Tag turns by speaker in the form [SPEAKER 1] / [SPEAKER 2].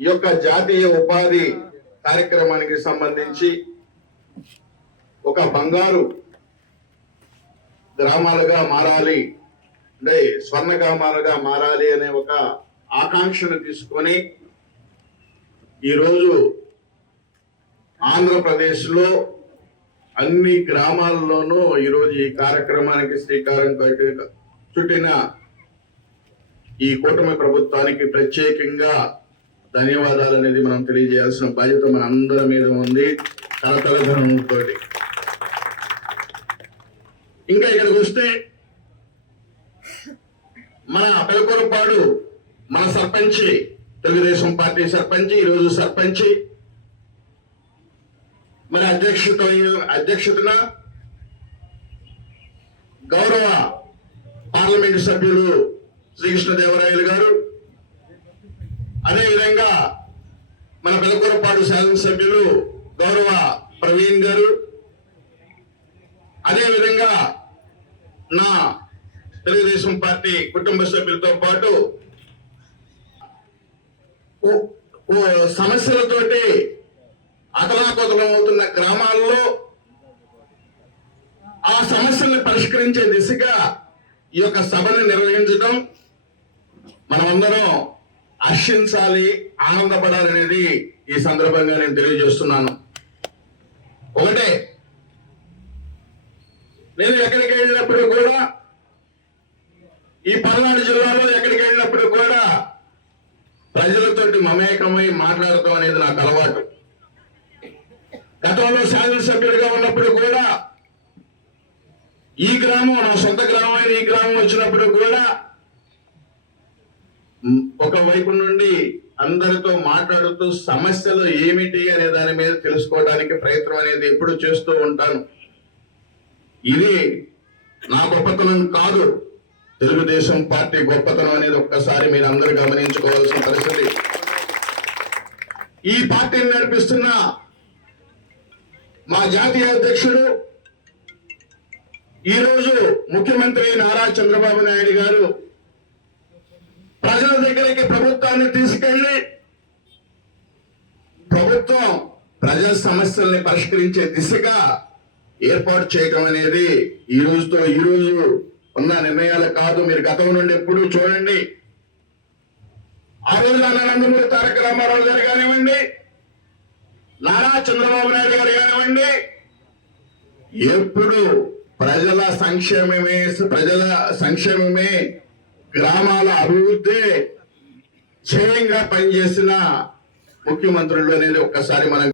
[SPEAKER 1] ఈ యొక్క జాతీయ ఉపాధి కార్యక్రమానికి సంబంధించి ఒక బంగారు గ్రామాలుగా మారాలి అంటే స్వర్ణ గ్రామాలుగా మారాలి అనే ఒక ఆకాంక్షను తీసుకొని ఈరోజు ఆంధ్రప్రదేశ్లో అన్ని గ్రామాల్లోనూ ఈరోజు ఈ కార్యక్రమానికి శ్రీకారం చుట్టిన ఈ కూటమి ప్రభుత్వానికి ప్రత్యేకంగా ధన్యవాదాలు అనేది మనం తెలియజేయాల్సిన బాధ్యత మన అందరి మీద ఉంది. తలతలధనంతో ఇంకా ఇక్కడికి వస్తే మన పెదకూరపాడు మన సర్పంచ్ తెలుగుదేశం పార్టీ సర్పంచ్ ఈరోజు సర్పంచ్ మన అధ్యక్షత అధ్యక్షతన గౌరవ పార్లమెంటు సభ్యులు శ్రీకృష్ణదేవరాయలు గారు అదేవిధంగా మన పెదకూరపాడు శాసనసభ్యులు గౌరవ ప్రవీణ్ గారు అదేవిధంగా నా తెలుగుదేశం పార్టీ కుటుంబ సభ్యులతో పాటు ఓ- సమస్యలతోటి అతలాకుతలం అవుతున్న గ్రామాల్లో ఆ సమస్యల్ని పరిష్కరించే దిశగా ఈ యొక్క సభను నిర్వహించడం మనమందరం హర్షించాలి ఆనందపడాలనేది ఈ సందర్భంగా నేను తెలియజేస్తున్నాను. ఒకటే నేను ఎక్కడికి వెళ్ళినప్పుడు కూడా ఈ పల్నాడు జిల్లాలో ఎక్కడికి వెళ్ళినప్పుడు కూడా ప్రజలతోటి మమేకమై మాట్లాడటం అనేది నాకు అలవాటు. గతంలో శాసనసభ్యుడిగా ఉన్నప్పుడు కూడా ఈ గ్రామం నా సొంత గ్రామం ఈ గ్రామం వచ్చినప్పుడు కూడా ఒక వైపు నుండి అందరితో మాట్లాడుతూ సమస్యలు ఏమిటి అనే దాని మీద తెలుసుకోవడానికి ప్రయత్నం అనేది ఎప్పుడు చేస్తూ ఉంటాను. ఇది నా గొప్పతనం కాదు. తెలుగుదేశం పార్టీ గొప్పతనం అనేది ఒక్కసారి మీరు అందరూ గమనించుకోవాల్సిన పరిస్థితి. ఈ పార్టీని నడిపిస్తున్న మా జాతీయ అధ్యక్షుడు ఈరోజు ముఖ్యమంత్రి నారా చంద్రబాబు నాయుడు గారు ప్రజల దగ్గరికి ప్రభుత్వాన్ని తీసుకెళ్ళి ప్రభుత్వం ప్రజల సమస్యల్ని పరిష్కరించే దిశగా ఏర్పాటు చేయడం అనేది ఈ రోజుతో ఈ రోజు ఉన్న నిర్ణయాలు కాదు. మీరు గతం నుండి ఎప్పుడు చూడండి. ఆ రోజు నాన్న నందమూరి తారక రామారావు గారు కానివ్వండి నారా చంద్రబాబు నాయుడు గారు కానివ్వండి ఎప్పుడు ప్రజల సంక్షేమమే ప్రజల సంక్షేమమే గ్రామాల అభివృద్ధి ధ్యేయంగా పనిచేసిన ముఖ్యమంత్రులు అనేది ఒక్కసారి మనం